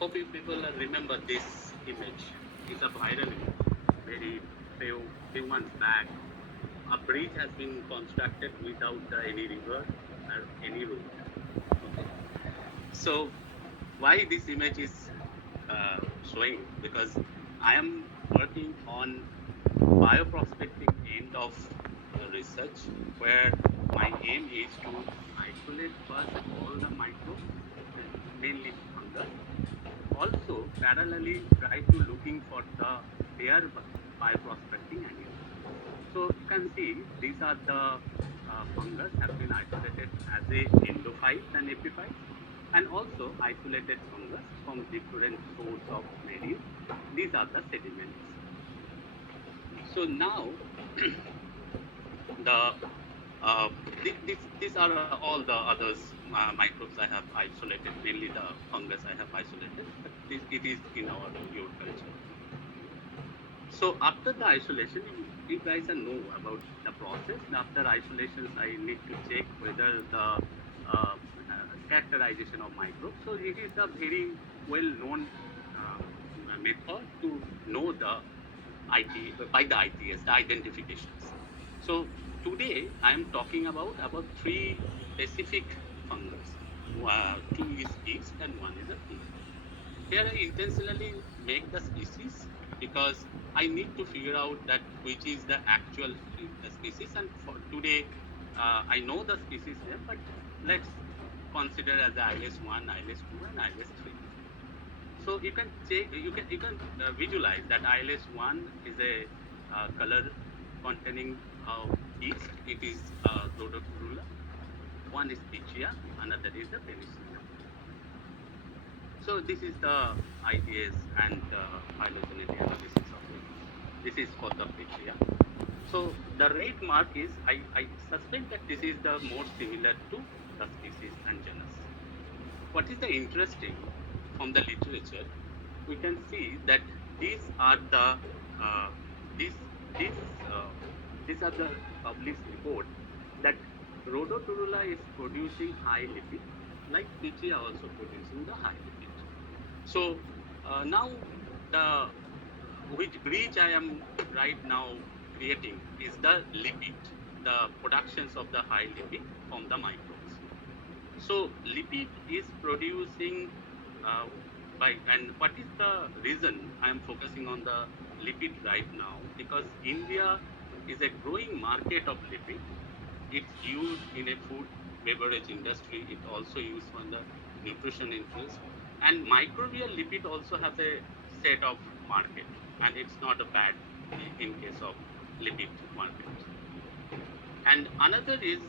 Hope you people remember this image. It's a viral image. Very few months back, a bridge has been constructed without any river or any road. Okay. So why this image is showing? Because I am working on bioprospecting end of research, where my aim is to isolate first all the microbes, mainly fungus. Also, parallelly try to looking for their bioprospecting angle. So you can see these are the fungus have been isolated as a endophytes and epiphytes, and also isolated fungus from different source of marine. These are the sediments. So now the these are all the others microbes I have isolated, mainly the fungus I have isolated, but it is in our pure culture. So after the isolation, you guys know about the process. After isolations, I need to check whether the characterization of microbes. So it is a very well-known method to know the by the ITS, the identifications. So today I am talking about three specific fungus. Two is yeast and one is a pea. Here I intentionally make the species because I need to figure out that which is the actual species. And for today, I know the species name, but let's consider as ILS1, ILS2, and ILS3. So you can check, you can visualize that ILS1 is a color containing yeast. It is rhodochrula. One is Pichia, another is the Penicillium. So this is the ITS and phylogenetic analysis of it. This is for the Pichia. So the red mark is, I suspect that this is the more similar to the species and genus. What is the interesting from the literature? We can see that these are the uh, these these uh, these are the published report that Rhodotorula is producing high lipid, like Pichia also producing the high lipid. So now the which bridge I am right now creating is the lipid, the productions of the high lipid from the microbes. So lipid is producing uh, by, and what is the reason I am focusing on the lipid right now? Because India is a growing market of lipid. It's used in a food beverage industry. It also used for the nutrition interest. And microbial lipid also has a set of market, and it's not a bad in case of lipid market. And another is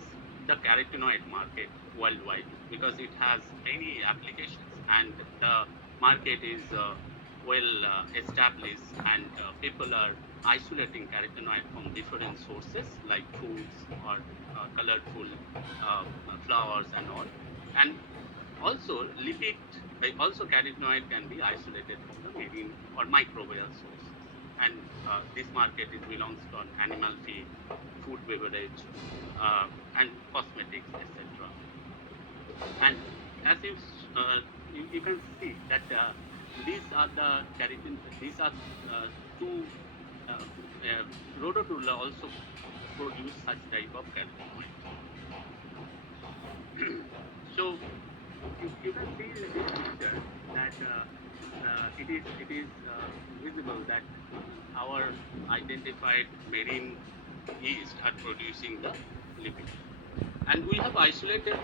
the carotenoid market worldwide, because it has many applications and the market is well established, and people are isolating carotenoid from different sources like foods or colorful uh, flowers and all. And also lipid, also carotenoid can be isolated from the marine or microbial sources. And this market is belongs to animal feed, food beverage, uh, and cosmetics, etc. And as you can see that these are the keratin, these are two rhodotula also produce such type of carotenoid. So you can see in this picture that it is visible that our identified marine yeast are producing the lipid, and we have isolated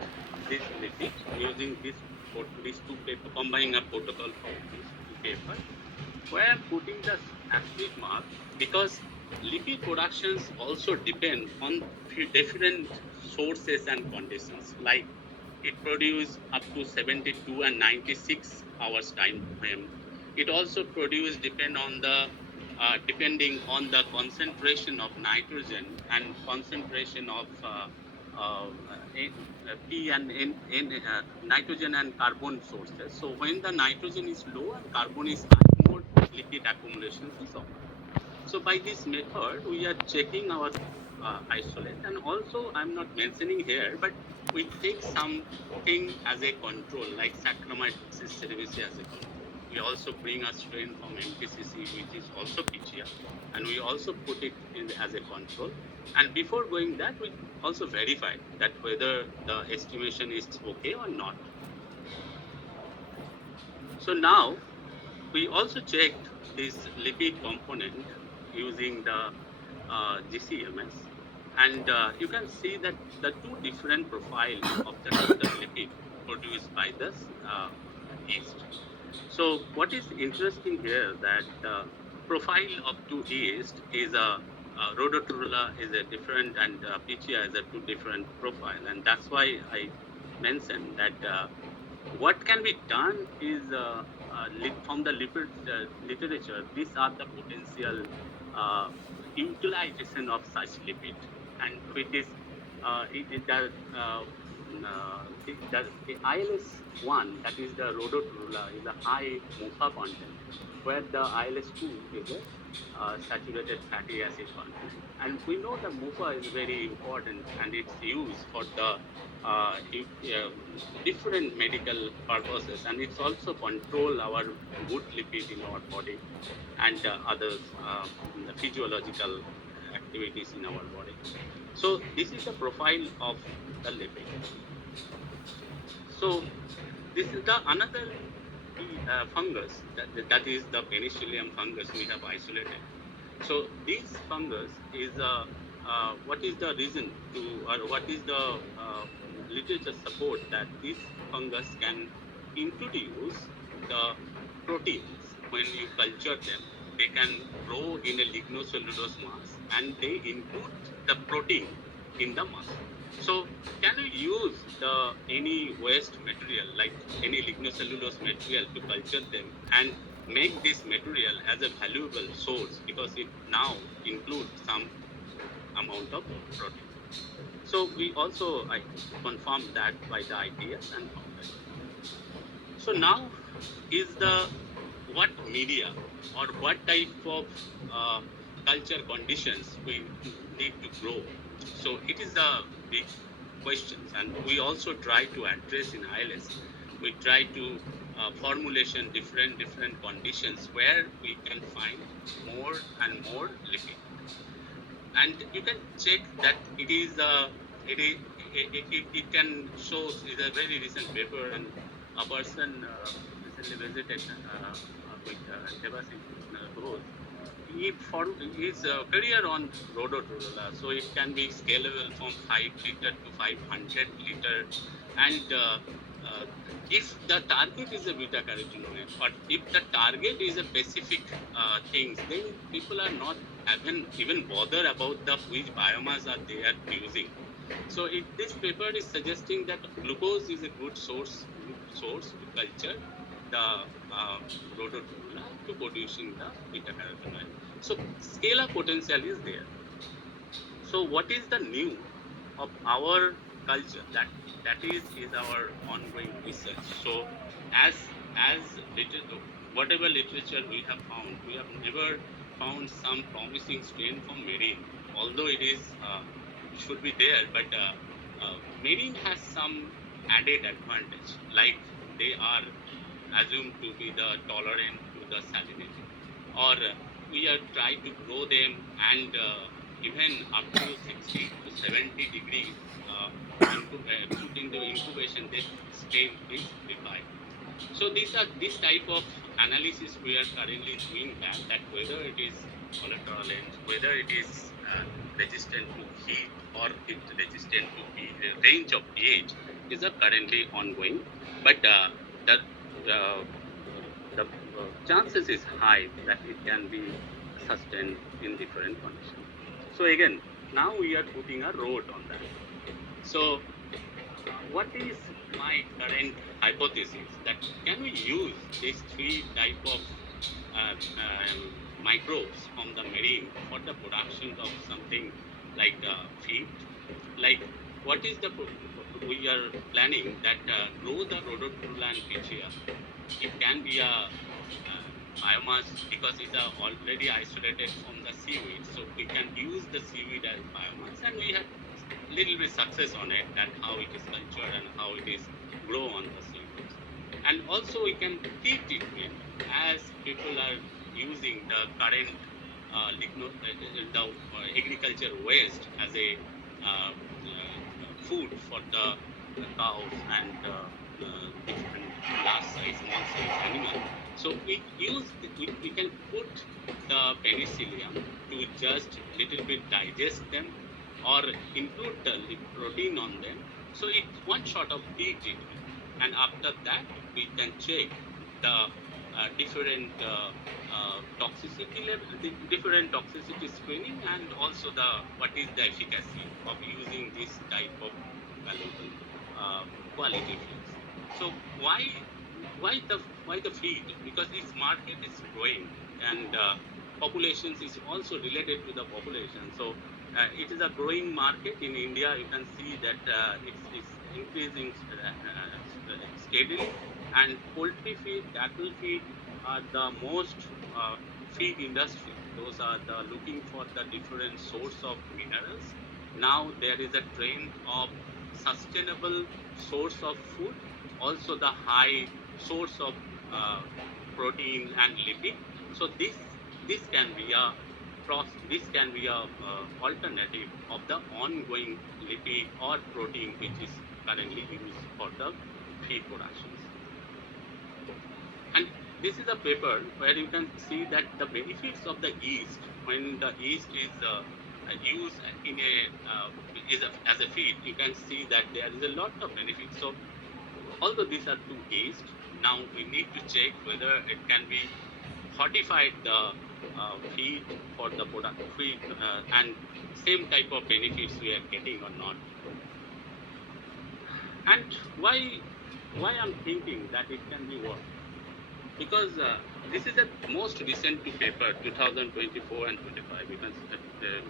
this lipid using these two paper, combining a protocol from these two papers, where I'm putting the asterisk mark because lipid productions also depend on different sources and conditions. Like it produces up to 72 and 96 hours time frame. It also produce depend on the depending on the concentration of nitrogen and concentration of uh, P and nitrogen and carbon sources. So when the nitrogen is low and carbon is high, more lipid accumulations is occur. So by this method, we are checking our isolate, and also I'm not mentioning here, but we take something as a control, like Saccharomyces cerevisiae as a control. We also bring a strain from MPCC, which is also PGR, and we also put it in as a control. And before going that, we also verify that whether the estimation is okay or not. So now we also checked this lipid component using the GCMS, and you can see that the two different profile of the total lipid produced by this yeast. So what is interesting here that the profile of two yeast is a rhodotorula is a different and Pichia is a two different profile, and that's why I mentioned that what can be done is from the literature, these are the potential uh, utilization of such lipid, and which is the ILS1, that is the rhodotorula, is a high MOFA content, where the ILS2 is a saturated fatty acid content. And we know the MOFA is very important, and it's used for the uh, different medical purposes, and it's also control our good lipid in our body and other physiological activities in our body. So this is the profile of the lipid. So this is the another fungus that is the penicillium fungus we have isolated. So this fungus is what is the reason to, or what is the literature support that this fungus can introduce the proteins when you culture them. They can grow in a lignocellulose mass, and they include the protein in the mass. So can you use the any waste material like any lignocellulose material to culture them and make this material as a valuable source, because it now includes some amount of protein. So we also I confirmed that by the ideas and found that. So now is the what media or what type of uh, culture conditions we need to grow. So it is the big questions, and we also try to address in ILS. We try to formulation different conditions where we can find more and more lipid, and you can check that it is it can show is a very recent paper, and a person recently visited with Devasis Ghosh. He formed his career on rhodotorula, so it can be scalable from 5 liter to 500 liter, and if the target is a beta carotenoid, or if the target is a specific things, then people are not even bother about the which biomass are they are using. So this paper is suggesting that glucose is a good source to culture the rhodotorula to producing the beta carotenoid. So scalar potential is there. So what is the new of our culture? That is our ongoing research. So as whatever literature we have found, we have never found some promising strain from marine, although it is should be there, but marine has some added advantage, like they are assumed to be the tolerant to the salinity, or we are trying to grow them, and even up to 60 to 70 degrees put into incubation, this strain is revived. So these are this type of analysis we are currently doing, that whether it is tolerant, whether it is resistant to heat, or it resistant to range of pH, is currently ongoing. But the the chances is high that it can be sustained in different conditions. So again, now we are putting a road on that. So what is my current hypothesis, that can we use these three type of microbes from the marine for the production of something like feed? Like what is the we are planning that grow the rhodotorula and pichia. It can be a biomass because it's already isolated from the seaweed, so we can use the seaweed as biomass, and we have little bit success on it, that how it is cultured and how it is grow on the seaweed. And also we can tea treatment, as people are using the current agriculture waste as a food for the cows and different large size, small size animal. So we can put the penicillium to just little bit digest them or include the protein on them. So it's one sort of tea treatment, and after that we can check the different toxicity level, the different toxicity screening, and also the what is the efficacy of using this type of valuable uh, quality feeds. So why the feed? Because its market is growing, and populations is also related to the population. So it is a growing market in India. You can see that it's increasing steadily, and poultry feed, cattle feed are the most feed industry. Those are the looking for the different source of minerals. Now there is a trend of sustainable source of food, also the high source of uh, protein and lipid. So this can be a this can be a alternative of the ongoing lipid or protein which is currently used for the feed productions. And this is a paper where you can see that the benefits of the yeast, when the yeast is used in as a feed, you can see that there is a lot of benefits. So although these are two yeast, now we need to check whether it can be fortified the feed for the product feed, and same type of benefits we are getting or not. And why I'm thinking that it can be worked, because this is a most recent two paper, 2024 and 25. You can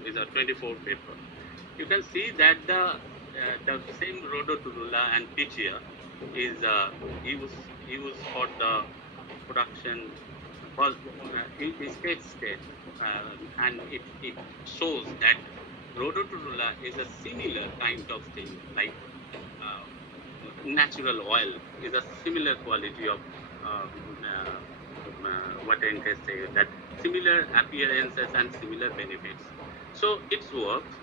is a 24 paper. You can see that the same rhodotorula and pichia is used for the production, was in state, and it shows that rhodotorula is a similar kind of thing, like uh, natural oil is a similar quality of what I can say, that similar appearances and similar benefits. So it's worked,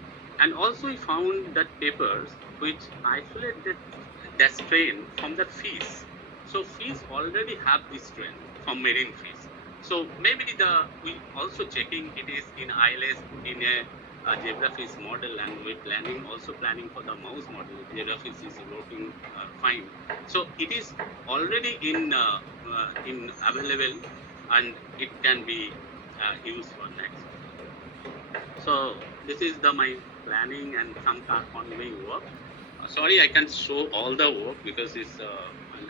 and also we found that papers which isolated the strain from the fish. So fish already have this strain from marine fish. So maybe we also checking it is in ILS in a zebrafish model, and we planning for the mouse model. Zebrafish is working fine. So it is already in available, and it can be used for next. So this is the my planning and some ongoing work. Sorry, I can't show all the work because it's under